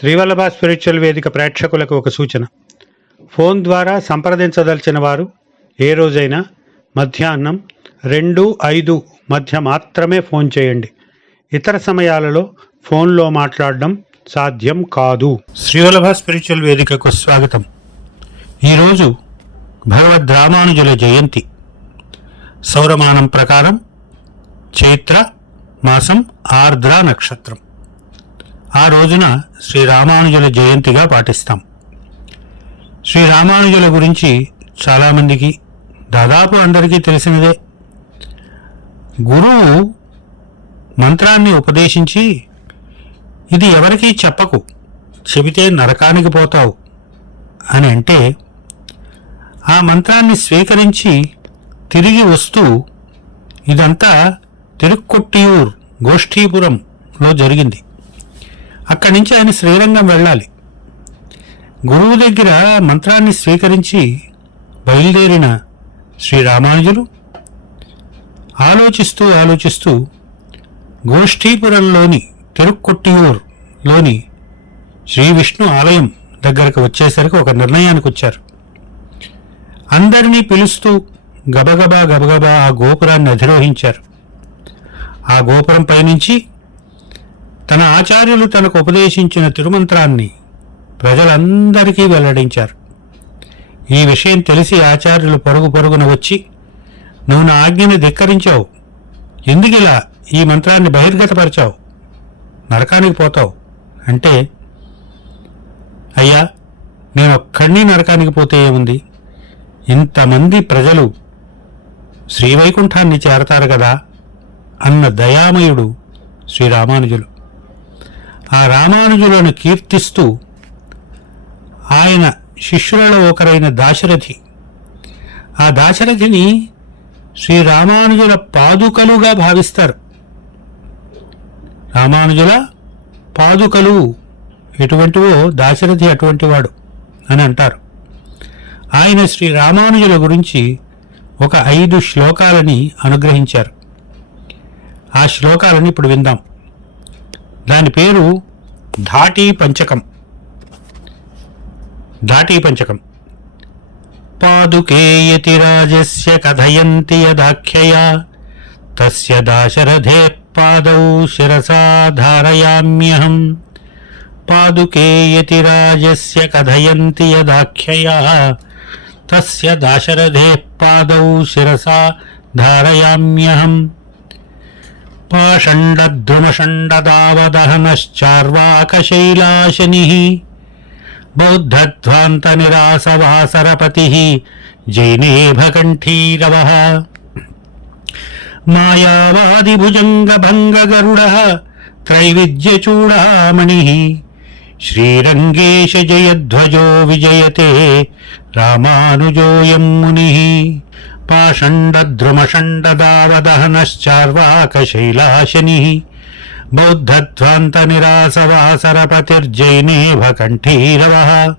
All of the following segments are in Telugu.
శ్రీవల్లభ స్పిరిచువల్ వేదిక ప్రేక్షకులకు ఒక సూచన. ఫోన్ ద్వారా సంప్రదించదలిచిన వారు ఏ రోజైనా మధ్యాహ్నం రెండు ఐదు మధ్య మాత్రమే ఫోన్ చేయండి. ఇతర సమయాలలో ఫోన్లో మాట్లాడడం సాధ్యం కాదు. శ్రీవల్లభ స్పిరిచువల్ వేదికకు స్వాగతం. ఈరోజు భగవద్ రామానుజుల జయంతి. సౌరమానం ప్రకారం చైత్ర మాసం ఆర్ద్ర నక్షత్రం. ఆ రోజున శ్రీ రామానుజుల జయంతిగా పాటిస్తాం. శ్రీ రామానుజుల గురించి చాలామందికి దాదాపు అందరికీ తెలిసినదే. గురువు మంత్రాన్ని ఉపదేశించి ఇది ఎవరికీ చెప్పకు చెబితే నరకానికి పోతావు అని అంటే ఆ మంత్రాన్ని స్వీకరించి తిరిగి వస్తూ ఇదంతా తిరుక్కొట్టియూర్ గోష్ఠీపురంలో జరిగింది. అక్కడి నుంచి ఆయన శ్రీరంగం వెళ్ళాలి. గురువు దగ్గర మంత్రాన్ని స్వీకరించి బయలుదేరిన శ్రీ రామానుజులు ఆలోచిస్తూ ఆలోచిస్తూ గోష్ఠీపురంలోని తిరుక్కొట్టియూర్లోని శ్రీ విష్ణు ఆలయం దగ్గరకు వచ్చేసరికి ఒక నిర్ణయానికి వచ్చారు. అందరినీ పిలుస్తూ గబగబా గబగబా ఆ గోపురాన్ని అధిరోహించారు. ఆ గోపురం పైనుంచి తన ఆచార్యులు తనకు ఉపదేశించిన తిరుమంత్రాన్ని ప్రజలందరికీ వెల్లడించారు. ఈ విషయం తెలిసి ఆచార్యులు పరుగు పరుగున వచ్చి నువ్వు నా ఆజ్ఞని ధిక్కరించావు. ఎందుకిలా ఈ మంత్రాన్ని బహిర్గతపరిచావు? నరకానికి పోతావు. అంటే అయ్యా నేను ఒక్కడిని నరకానికి పోతే ఏముంది? ఇంతమంది ప్రజలు శ్రీవైకుంఠాన్ని చేరతారు కదా అన్న దయామయుడు శ్రీరామానుజులు. ఆ రామానుజులను కీర్తిస్తూ ఆయన శిష్యులలో ఒకరైన దాశరథి. ఆ దాశరథిని శ్రీ రామానుజుల పాదుకలుగా భావిస్తారు. రామానుజుల పాదుకలు ఎటువంటివో దాశరథి అటువంటి వాడు అని అంటారు. ఆయన శ్రీ రామానుజుల గురించి ఒక ఐదు శ్లోకాలని అనుగ్రహించారు. ఆ శ్లోకాలని ఇప్పుడు విందాం. దాని పేరు ధాటీ పంచకం. ధాటీ పంచకం. పాదుకేయతి రాజస్య కథయంతి యదాఖ్యయా తస్య దాశరథే పాదౌ శిరసా ధారయామ్యహం. పాదుకేయతి రాజస్య కథయంతి యదాఖ్యయా తస్య దాశరథే పాదౌ శిరసా ధారయామ్యహం. सर्पाषण्डद्रुमषण्डदावदहनश्चार्वाकशैलाशनिः बौद्धध्वान्तनिरासवासरपतिः जैनेभकण्ठीरवः मायावादिभुजङ्गभङ्गगरुडः त्रैविद्यचूडामणिः श्रीरङ्गेशजयध्वजो विजयते रामानुजोऽयं मुनिः पाषण्डद्रुमषण्डदावदहनश्चार्वाकशैलाशनिः बौद्धध्वान्तनिरासवासरपतिर्जैनेभकण्ठीरवः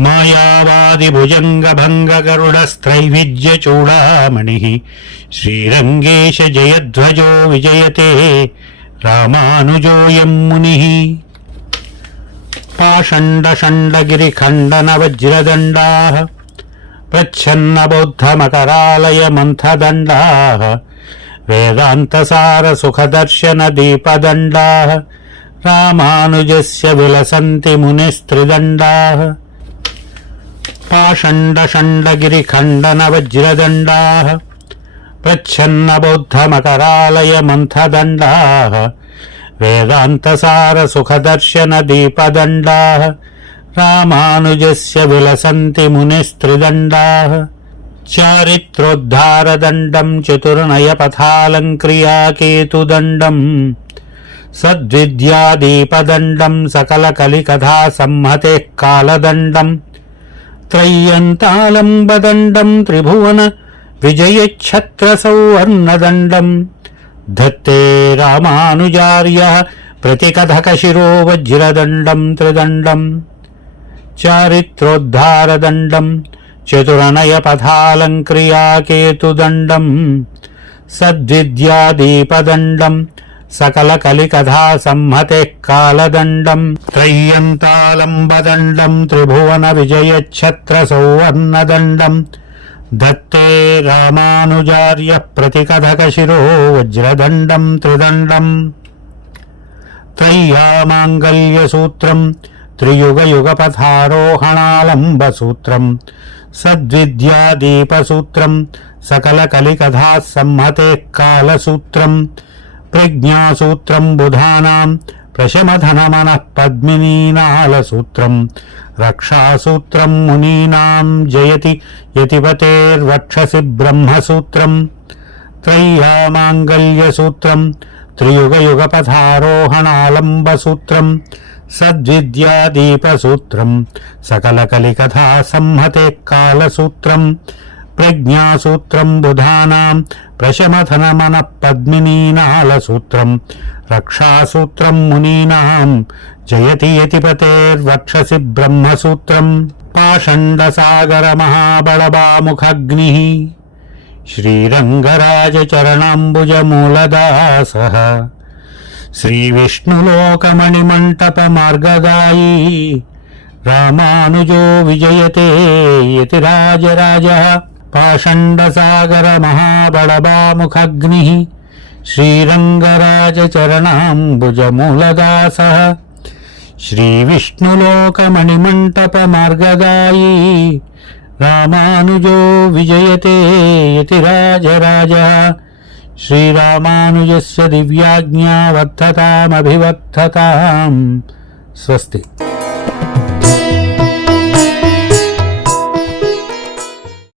मायावादिभुजङ्गभङ्गगरुडस्त्रैविद्यचूडामणिः। श्रीरङ्गेश जयध्वजो विजयते। रामानुजोऽयं मुनिः। पाषण्डषण्डगिरिखण्डनवज्रदण्डाः। प्रच्छन्नबौद्धमकरालयमन्थदण्डाः वेदान्तसारसुखदर्शनदीपदण्डाः रामानुजस्य विलसन्ति मुनिस्त्रिदण्डाः पाषण्डषण्डगिरिखण्डनवज्रदण्डाः प्रच्छन्नबौद्धमकरालयमन्थदण्डाः वेदान्तसारसुखदर्शनदीपदण्डाः रामानुजस्य विलसन्ति मुनिस्त्रिदण्डाः चारित्रोद्धारदण्डम् चतुर्नयपथालङ्क्रियाकेतुदण्डम् सद्विद्यादीपदण्डम् सकलकलिकथासंहतेः कालदण्डम् त्रय्यन्तालम्बदण्डम् त्रिभुवन विजयच्छत्रसौवर्णदण्डम् धत्ते रामानुजार्यः प्रतिकथकशिरो वज्रदण्डम् त्रिदण्डम् चारित्रोद्धारदण्डम् चतुरनयपथालङ्क्रियाकेतुदण्डम् सद्विद्यादीपदण्डम् సకల కలికథా సంహతే కాలదండం త్రయ్యంతాలంబదండం త్రిభువన విజయఛత్ర సౌవర్ణదండం దత్తే రామానుజార్య ప్రతికథక శిరో వజ్రదండం త్రిదండం त्रय्यामाङ्गल्यसूत्रम् त्रियुगयुगपथारोहणालम्बसूत्रं सद्विद्यादीपसूत्रं सकलकलिकथाः संहतेः कालसूत्रं प्रज्ञासूत्रं बुधानां प्रशमधनमनः पद्मिनीनालसूत्रं रक्षासूत्रं मुनीनां जयति यतिपतेर्वक्षसि ब्रह्मसूत्रं त्रय्यामाङ्गल्यसूत्रं त्रियुगयुगपथारोहणालम्बसूत्रम् सद्विद्यादीपसूत्रं सकलकलिकथा संहते कालसूत्रं प्रज्ञासूत्रं बुधानां प्रशमथनमनपद्मिनीनालसूत्रं रक्षासूत्रं मुनीनां जयति यतिपतेर्वक्षसि ब्रह्मसूत्रं पाषण्डसागरमहाबलबामुखग्निः श्रीरङ्गराजचरणाम्बुजमूलदासः श्रीविष्णुलोकमणिमण्टपमार्गगायी रामानुजो विजयते यतिराजराजः पाषण्डसागरमहाबलबामुखग्निः श्रीरङ्गराजचरणाम्बुजमूलदासः श्रीविष्णुलोकमणिमण्टपमार्गगायी रामानुजो विजयते यतिराजराजः श्रीरामानुजस्य दिव्याज्ञा वर्धतामभिवर्धताम् स्वस्ति